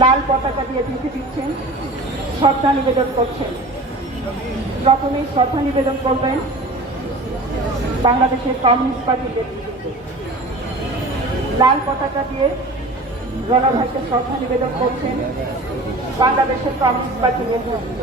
লাল পতাকা দিয়ে লিখে দিচ্ছেন, শ্রদ্ধা নিবেদন করছেন। প্রথমে শ্রদ্ধা নিবেদন করবেন বাংলাদেশের কমিউনিস্ট পার্টির নেতৃত্ব। লাল পতাকা দিয়ে রণভাইকে শ্রদ্ধা নিবেদন করছেন বাংলাদেশের কমিউনিস্ট পার্টির নেতৃত্ব।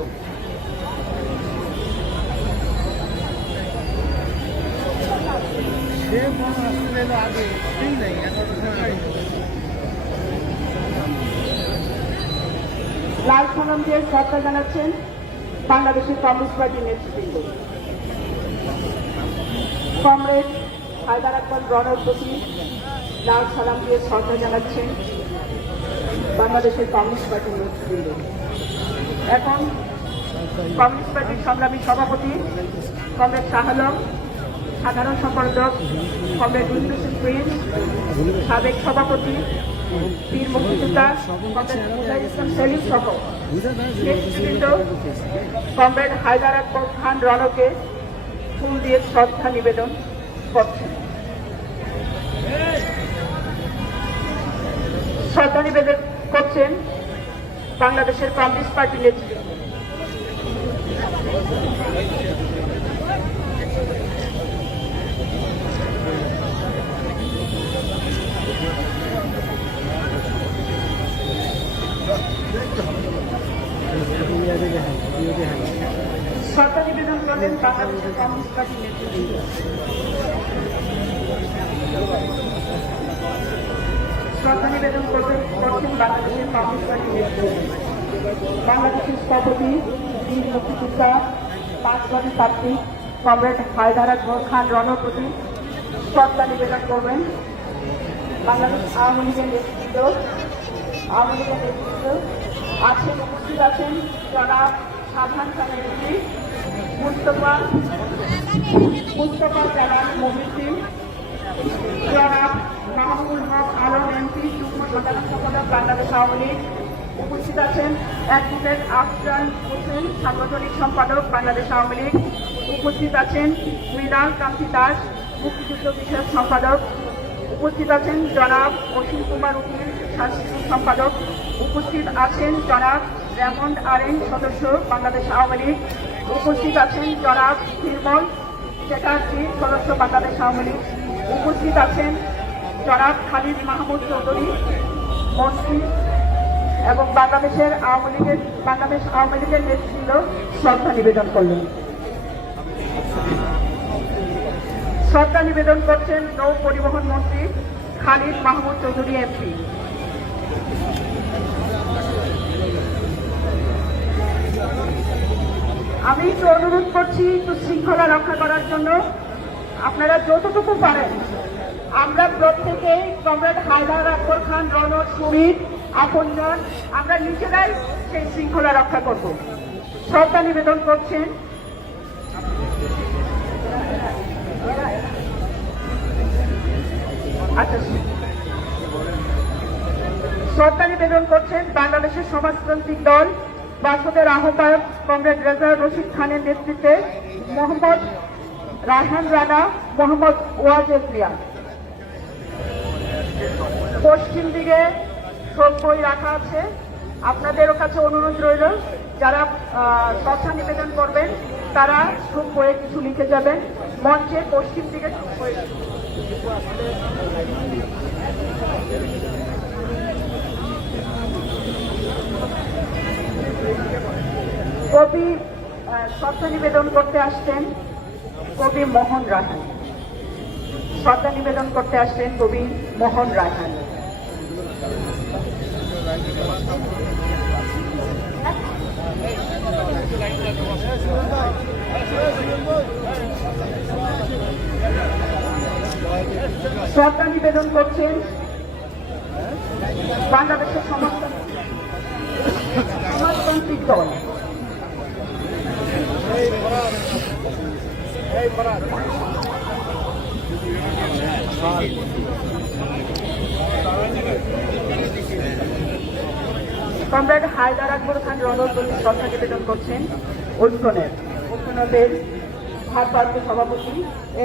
লাল সনম দিয়ে শ্রদ্ধা জানাচ্ছেন বাংলাদেশের কমিউনিস্ট পার্টির নেতৃবৃন্দ। কমরেড হায়দার আকবর রণের প্রতি লাল সালাম দিয়ে শ্রদ্ধা জানাচ্ছেন বাংলাদেশের কমিউনিস্ট পার্টির নেতৃবৃন্দ। এখন কমিউনিস্ট পার্টির সংগ্রামী সভাপতি কমরেড শাহ আলম, সাধারণ সম্পাদক কমরেড ইউনুস প্রিন্স, সাবেক সভাপতি বীর মুক্তিযোদ্ধা কমরেড ইসলাম সেলিম সহ নেতৃবৃন্দ কমরেড হায়দার আকবর খান রণকে ফুল দিয়ে শ্রদ্ধা নিবেদন করছেন। শ্রদ্ধা নিবেদন করছেন বাংলাদেশের কমিউনিস্ট পার্টির নেতৃবৃন্দ। শ্রদ্ধা নিবেদন করলেন বাংলাদেশের কমিউনিস্ট পার্টির নেতৃবৃন্দ। শ্রদ্ধা নিবেদন করছেন বাংলাদেশের কমিউনিস্ট পার্টির নেতৃবৃন্দ। বাংলাদেশের সভাপতি বীর মুক্তিযোদ্ধা পাঁচবাড়ি ছাত্রী কমরেড হায়দার আকবর খান রণর প্রতি শ্রদ্ধা নিবেদন করবেন বাংলাদেশ আওয়ামী লীগের নেতৃত্ব। আওয়ামী লীগের নেতৃত্ব আছেন, উপস্থিত আছেন জনাব সাধারণ সেক্রেটারি মুস্তফা জালাল মহিউদ্দিন, জনাব মাহমুদুল হক আলম এমপি যুগ্ম সাধারণ সম্পাদক বাংলাদেশ আওয়ামী লীগ। উপস্থিত আছেন অ্যাডভোকেট আফজাল হোসেন সাংগঠনিক সম্পাদক বাংলাদেশ আওয়ামী লীগ। উপস্থিত আছেন মৃণাল কান্তি দাস মুক্তিযুদ্ধ বিষয়ক সম্পাদক। উপস্থিত আছেন জনাব অসীম কুমার উকিল সাংস্কৃতিক সম্পাদক। উপস্থিত আছেন জনাব রেমন্ড আরেন সদস্য বাংলাদেশ আওয়ামী লীগ। উপস্থিত আছেন জনাব নির্মল চ্যাটার্জি সদস্য বাংলাদেশ আওয়ামী লীগ। উপস্থিত আছেন জনাব খালিদ মাহমুদ চৌধুরী মন্ত্রী এবং বাংলাদেশ আওয়ামী লীগের নেতৃত্ব শ্রদ্ধা নিবেদন করলেন। শ্রদ্ধা নিবেদন করছেন নৌ পরিবহন মন্ত্রী খালিদ মাহমুদ চৌধুরী এমপি। আমি একটু অনুরোধ করছি একটু শৃঙ্খলা রক্ষা করার জন্য। আপনারা যতটুকু পারেন, আমরা প্রত্যেকে কমরেড হায়দার আকবর খান রণর শহীদ আপনজন, আমরা নিজেরাই সেই শৃঙ্খলা রক্ষা করব। শ্রদ্ধা নিবেদন করছেন শ্রদ্ধা নিবেদন করছেন বাংলাদেশের সমাজতান্ত্রিক দল বাসদের আহ্বায়ক কমরেড রেজা রশিদ খানের নেতৃত্বে মোহাম্মদ রায়হান রানা, মোহাম্মদ ওয়াজেদ রিয়া। পশ্চিম দিকে শোক বই রাখা আছে, আপনাদেরও কাছে অনুরোধ রইল যারা শ্রদ্ধা নিবেদন করবেন তারা শোক বইয়ে কিছু লিখে যাবেন। মঞ্চে পশ্চিম দিকে শোক বই। কবি শ্রদ্ধা নিবেদন করতে আসছেন কবি মোহন রায়হান। শ্রদ্ধা নিবেদন করতে আসছেন কবি মোহন রায়হান। শ্রদ্ধা নিবেদন করছেন বাংলাদেশের সমাজতান্ত্রিক দল কমরেড হায়দার আকবর খান রণর প্রতি শ্রদ্ধা নিবেদন করছেন ঐক্যনের ভারপ্রাপ্ত সভাপতি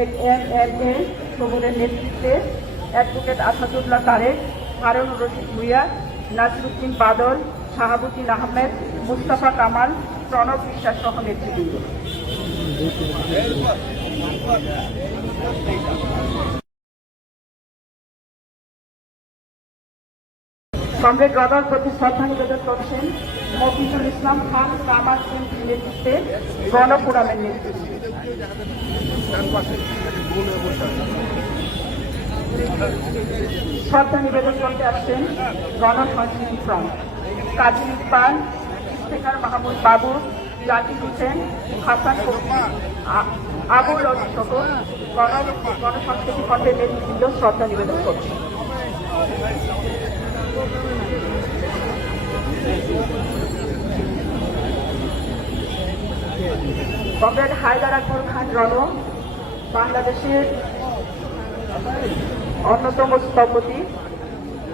HMLA শহরের নেতৃত্বে অ্যাডভোকেট আসাদুল্লাহ তারেক, হারুন রশিদ ভুইয়া, নাসিরুদ্দিন বাদল, শাহাবুদ্দিন আহমেদ, মুস্তাফা কামাল, প্রণব বিশ্বাস সহ নেতৃবৃন্দ। কমরেড রডার প্রতি শ্রদ্ধা নিবেদন করছেন মফিজুল ইসলাম খান কামাল এমপির নেতৃত্বে গণফোরামের নেতৃত্বে। শ্রদ্ধা নিবেদন করতে আসছেন গণসংস্কৃতি ফ্রন্ট কাজী ইকবাল, ইফতেখার মাহমুদ বাবু, জাকির হোসেন, হাসান আবুল সহ গণসংস্কৃতি ফ্রন্টের নেতৃবৃন্দ শ্রদ্ধা নিবেদন করছেন। কমরেড হায়দার আকবর খান রণ বাংলাদেশের অন্যতম স্থপতি,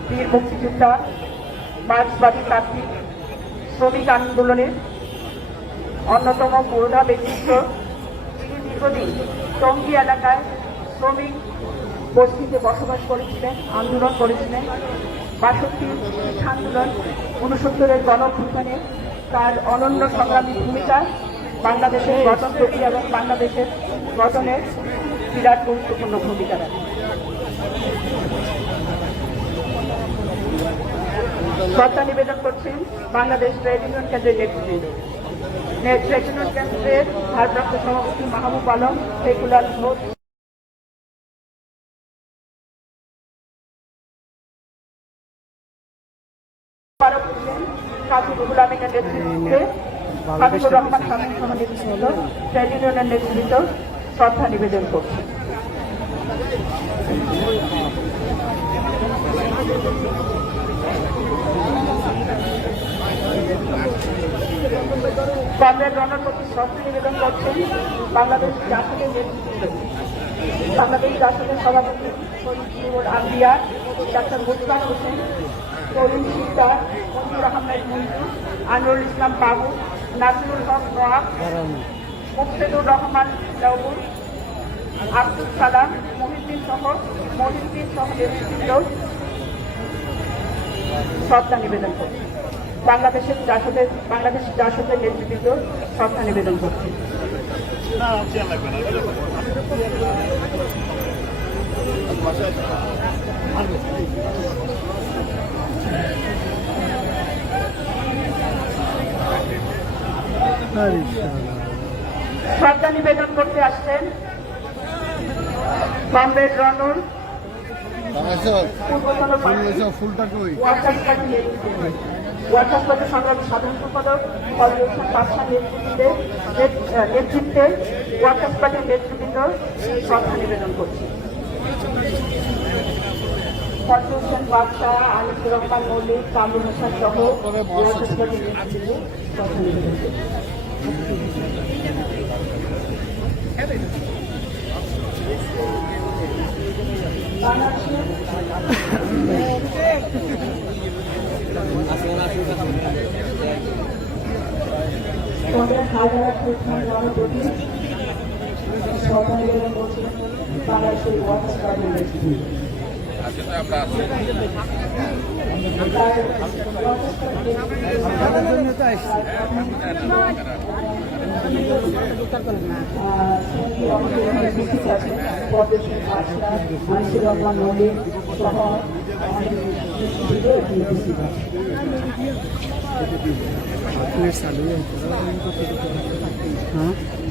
বীর মুক্তিযোদ্ধা, মার্ক্সবাদী তাত্ত্বিক, শ্রমিক আন্দোলনের অন্যতম পুরোধা ব্যক্তিত্ব। তিনি দীর্ঘদিন টঙ্গী এলাকায় শ্রমিক বস্তিতে বসবাস করেছিলেন, আন্দোলন করেছিলেন। ৬২ আন্দোলন, ৬৯-এর গণঅভ্যুত্থানে তার অনন্য সংগ্রামী ভূমিকা বাংলাদেশের গঠন প্রক্রিয়া এবং বাংলাদেশের গঠনের বিরাট গুরুত্বপূর্ণ ভূমিকা রাখে। শ্রদ্ধা নিবেদন করছেন বাংলাদেশ ট্রেড ইউনিয়ন কেন্দ্রের নেতৃবৃন্দ। ট্রেড ইউনিয়ন কেন্দ্রের ভারপ্রাপ্ত সভাপতি মাহবুব আলম, সেকুলার ঘোষ, কাজী রুহুল আমিনের নেতৃত্বে হাবিবুর রহমান শামীম সহ নেতৃবৃন্দ ট্রেড ইউনিয়নের নেতৃবৃন্দ শ্রদ্ধা নিবেদন করছে। কমরেড রণের প্রতি শ্রদ্ধা নিবেদন করছেন বাংলাদেশ জাসদের নেতৃবৃন্দ। বাংলাদেশ জাসদের সভাপতি শরীফুল আম্বিয়া, ডাক্তার মুস্তাক হোসেন, তরুণ সিকদার, মঞ্জুর আহমেদ মঞ্জু, আনোয়ারুল ইসলাম বাবু, নাসিরুল হক নোয়াব, মুকসেদুর রহমান লাবুর, আব্দুল সালাম, মহিউদ্দিন সহ নেতৃবৃন্দ শ্রদ্ধা নিবেদন করছে। বাংলাদেশ জাসদের নেতৃবৃন্দ শ্রদ্ধা নিবেদন করছে। শ্রদ্ধা নিবেদন করতে আসছেন কমরেড রণর ওয়ার্কার্স পার্টি সংগ্রামী সাধারণ সম্পাদক পাঁচশার নেতৃত্বে ওয়ার্কার্স পার্টির নেতৃবৃন্দ শ্রদ্ধা নিবেদন করছে। ফজলুল হোসেন বাদশাহ, আনিসুর রহমান মল্লিক, কামরুল হোসেন সহ ওয়ার্কার্স পার্টির নেতৃবৃন্দ শ্রদ্ধা নিবেদন করছে। বাংলাদেশের ওয়ার্কার্স পার্টির নেতৃবৃন্দ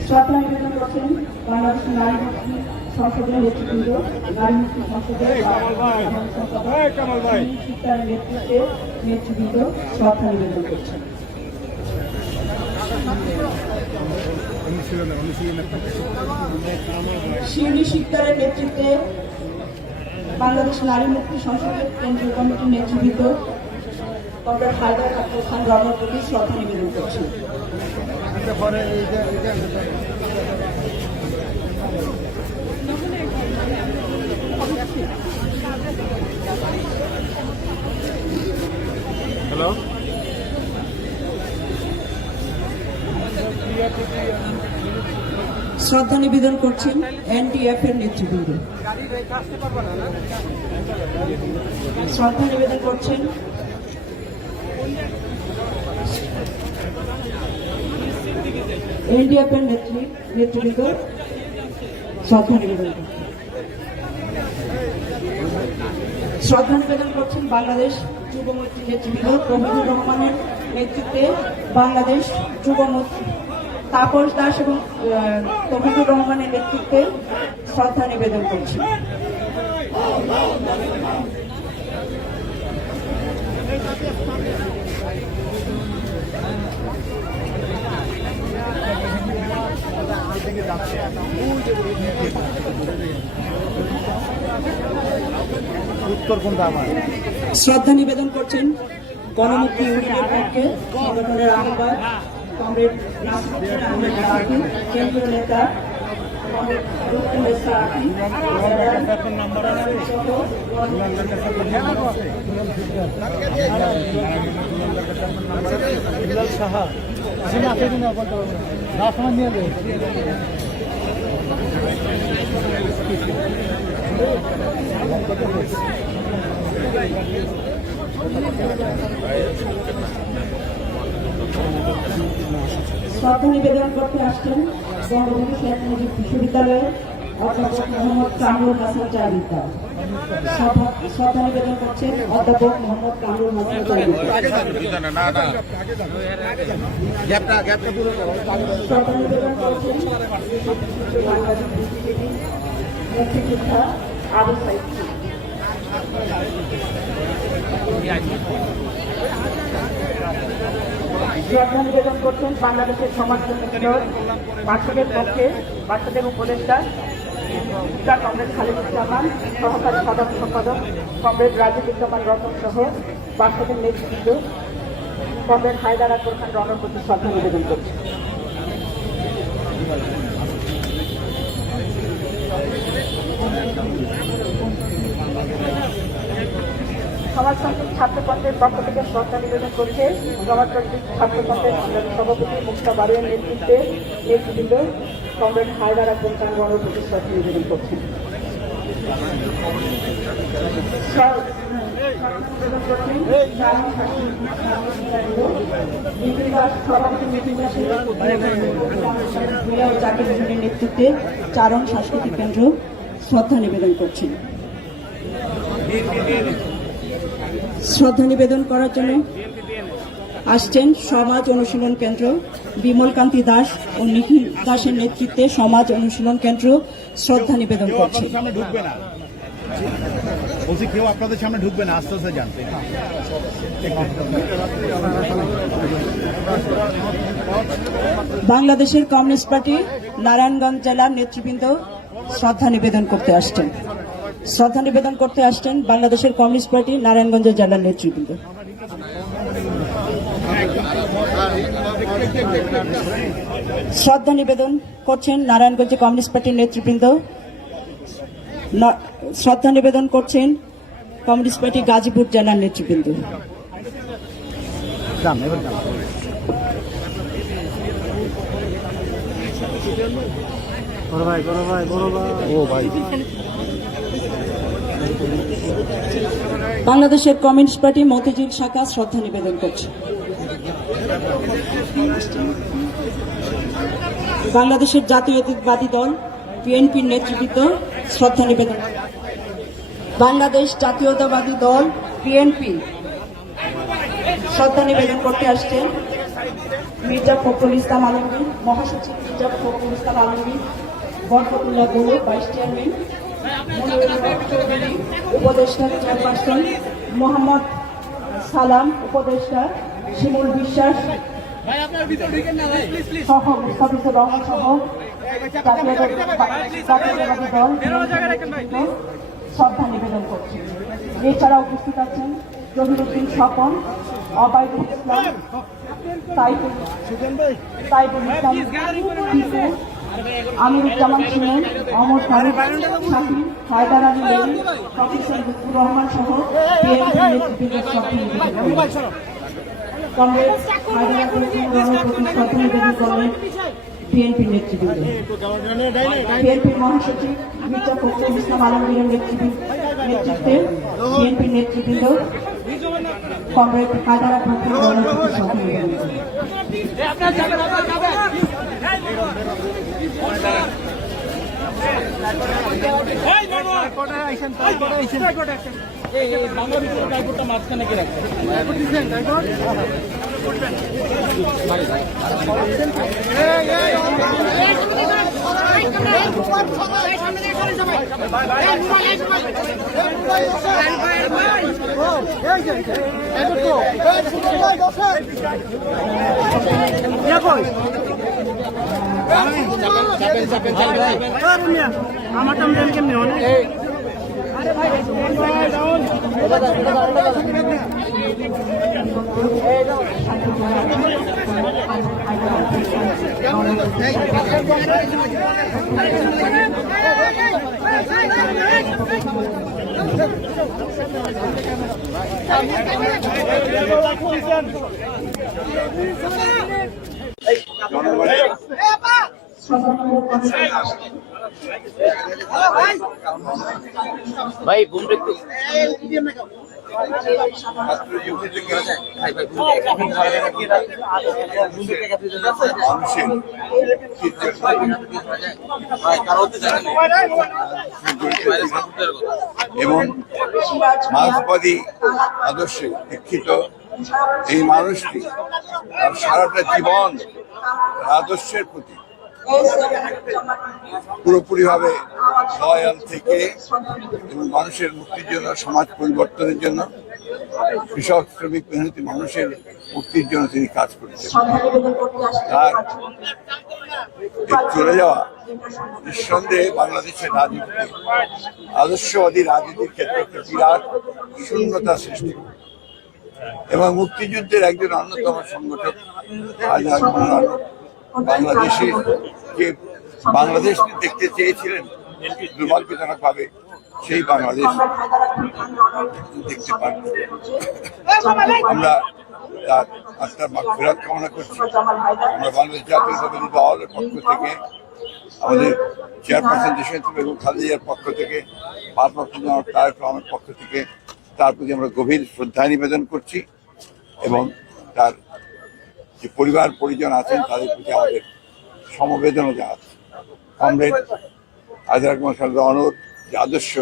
শ্রদ্ধা নিবেদন করছেন বাংলাদেশ নারী মুক্তি সংসদের নেতৃবৃন্দ, নারী মুক্তি সংসদের নেতৃত্বে নেতৃবৃন্দ শ্রদ্ধা নিবেদন করছেন। শিউলি শিকদারের নেতৃত্বে বাংলাদেশ নারী মুক্তি সংসদের কেন্দ্রীয় কমিটির নেতৃবৃন্দ কমরেড হায়দার আকবর খান রণের প্রতি শ্রদ্ধা নিবেদন করছেন। হ্যালো, শ্রদ্ধা নিবেদন করছেন এনটিএফ এর নেতৃবৃন্দ। শ্রদ্ধা নিবেদন করছেন এনডিএফের নেতৃবৃন্দ শ্রদ্ধা নিবেদন করছেন। শ্রদ্ধা নিবেদন করছেন বাংলাদেশ যুব মৈত্রী নেতৃবৃন্দ তৌহিদুর রহমানের নেতৃত্বে বাংলাদেশ যুব মৈত্রী তাপস দাস এবং তৌহিদুর রহমানের নেতৃত্বে শ্রদ্ধা নিবেদন করছি। উত্তর কোনটা আমার শ্রদ্ধা নিবেদন করছেন গণমুক্তি ইউনিটের পক্ষে সংগঠনের আহ্বায়ক কমরেড নাসির আহমেদ সাকি, কেন্দ্রীয় নেতা কমরেড রুকুল সাকি, সাহা সিনা থেকে না বলতে পারবো না সময় নিয়ে যাবে শ্রদ্ধা নিবেদন করতে আসছেন বঙ্গবন্ধু শেখ মুজিব বিশ্ববিদ্যালয়ের অধ্যাপক মোহাম্মদ কামরুল হাসান চারিতা। শ্রদ্ধা নিবেদন করছেন অধ্যাপক মোহাম্মদ কামরুল হাসান চারিতা। শ্রদ্ধা নিবেদন করছেন বাংলাদেশ মুক্তিযোদ্ধা আবু সাইদ। শ্রদ্ধা নিবেদন করছেন বাংলাদেশের সমাজ বাচ্চাদের পক্ষে বাচ্চাদের উপদেষ্টা কমরেড খালিদুজ্জামান, সহকারী সাধারণ সম্পাদক কমরেড রাজিবুজ্জামান রতন সহ বাচ্চাদের নেতৃত্ব কমরেড হায়দার আকবর খান রণর প্রতি শ্রদ্ধা নিবেদন করছে। সমাজতান্ত্রিক ছাত্রপক্ষের পক্ষ থেকে শ্রদ্ধা নিবেদন করছে সমাজতান্ত্রিক ছাত্রপক্ষের সভাপতি মুক্তা বারুয়ের নেতৃত্বে কমরেড হায়দার আকবর খান রণর প্রতি শ্রদ্ধা নিবেদন করছেন। জাকির হোসেনের নেতৃত্বে চারণ সাংস্কৃতিক কেন্দ্র শ্রদ্ধা নিবেদন করছেন। শ্রদ্ধা নিবেদন করার জন্য আসছেন সমাজ অনুশীলন কেন্দ্র বিমলকান্তি দাস ও নিখিল দাসের নেতৃত্বে সমাজ অনুশীলন কেন্দ্র শ্রদ্ধা নিবেদন করছে। কেউ আপনাদের সামনে ঢুকবে না, আস্তে আস্তে জানতে। বাংলাদেশের কমিউনিস্ট পার্টি নারায়ণগঞ্জ জেলার নেতৃবৃন্দ শ্রদ্ধা নিবেদন করতে আসছেন। শ্রদ্ধা নিবেদন করতে আসছেন বাংলাদেশের কমিউনিস্ট পার্টি নারায়ণগঞ্জ জেলার নেতৃবৃন্দ। শ্রদ্ধা নিবেদন করছেন নারায়ণগঞ্জ কমিউনিস্ট পার্টির নেতৃবৃন্দ। শ্রদ্ধা নিবেদন করছেন কমিউনিস্ট পার্টি গাজীপুর জেলার নেতৃবৃন্দ। বাংলাদেশের কমিউনিস্ট পার্টি মতিঝিল শাখা শ্রদ্ধা নিবেদন করছে। বাংলাদেশের জাতীয়তাবাদী দল বিএনপির নেতৃবৃন্দ শ্রদ্ধা নিবেদন। বাংলাদেশ জাতীয়তাবাদী দল বিএনপি শ্রদ্ধা নিবেদন করতে আসছেন মির্জা ফখরুল ইসলাম আলমগীর, মহাসচিব মির্জা ফখরুল ইসলাম আলমগীর, বরকতুল্লাহ গৌরব ভাইস চেয়ারম্যান, উপদেষ্টা চেয়ারপারসন মোহাম্মদ সালাম, উপদেষ্টা শিমুল বিশ্বাস সহ মুস্তাফিজুর রহমান সহ জাতীয়তাবাদী দল শ্রদ্ধা নিবেদন করছে। এছাড়া উপস্থিত আছেন জহিরুদ্দিন স্বপন, অবায়দুল ইসলাম, সাইফুল ইসলাম, আমিরুজ্জামান ছিলেন, অমর ফারুক, শাকিল, হায়দার আলী লেলি, প্রফেসর লুৎফুর রহমান সহ কংগ্রেস হায়দার আলী শ্রদ্ধা নিবেদন করেন বিএনপি নেতৃবৃন্দ। বিএনপির মহাসচিব মির্জা ফখরুল ইসলাম আলমগীরের নেতৃত্বে বিএনপি নেতৃবৃন্দ কমরেড হায়দার আলী বাংলা ভিতরে গাইবোর্ডটা মাঝখানে কে রাখছে আমার টাম কেমনি অনেক ভাই বুম একটু এবং মার্ক্সবাদী আদর্শে দীক্ষিত এই মানুষটি তার সারাটা জীবন আদর্শের প্রতি পুরোপুরিভাবে লয়াল থেকে এবং মানুষের মুক্তির জন্য, সমাজ পরিবর্তনের জন্য, কৃষক শ্রমিক মেহনতি মানুষের মুক্তির জন্য তিনি কাজ করেছেন। তার চলে যাওয়া নিঃসন্দেহে বাংলাদেশের রাজনীতিতে আদর্শবাদী রাজনীতির ক্ষেত্রে একটা বিরাট শূন্যতা সৃষ্টি করে এবং মুক্তিযুদ্ধের একজন অন্যতম সংগঠক বাংলাদেশে যে বাংলাদেশ দেখতে চেয়েছিলেন, দুর্ভাগ্যজনকভাবে সেই বাংলাদেশ দেখতে পান। আমরা তার আত্মার মাগফিরাত কামনা করছি। আমরা বাংলাদেশ জাতীয়তাবাদী দলের পক্ষ থেকে, আমাদের চেয়ারপারসন দেশনেত্রী বেগম খালেদা জিয়ার পক্ষ থেকে, ভারপ্রাপ্ত জনাব তারেক রহমানের পক্ষ থেকে তার প্রতি আমরা গভীর শ্রদ্ধা নিবেদন করছি এবং তার যে পরিবার পরিজন আছেন তাদের প্রতি আমাদের সমবেদনা জানাচ্ছি। কমরেড হায়দার আলী খানের অনর যে আদর্শ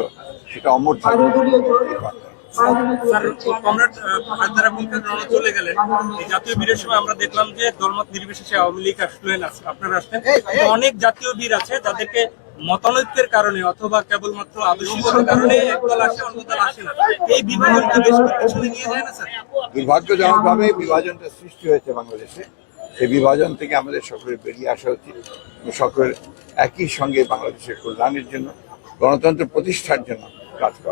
সেটা অমর থাকবে। কমরেড হায়দার আলী খান চলে গেলেন, এই জাতীয় বীরের সময় আমরা দেখলাম যে দলমত নির্বিশেষে আওয়ামী লীগ আসলেন, আপনারা আসলেন। অনেক জাতীয় বীর আছে যাদেরকে মতানৈক্যের কারণে অথবা কেবলমাত্র আদর্শিকতার কারণে একদল আসে, অন্য দল আসে না। এই বিভাজনকে বেশ পিছনে নিয়ে যায় না স্যার? দুর্ভাগ্যজনকভাবে বিভাজনটা সৃষ্টি হয়েছে বাংলাদেশে। সেই বিভাজন থেকে আমাদের সকলের বেরিয়ে আসা উচিত। সকলের একই সঙ্গে বাংলাদেশের কল্যাণের জন্য, গণতন্ত্র প্রতিষ্ঠার জন্য কাজ করা।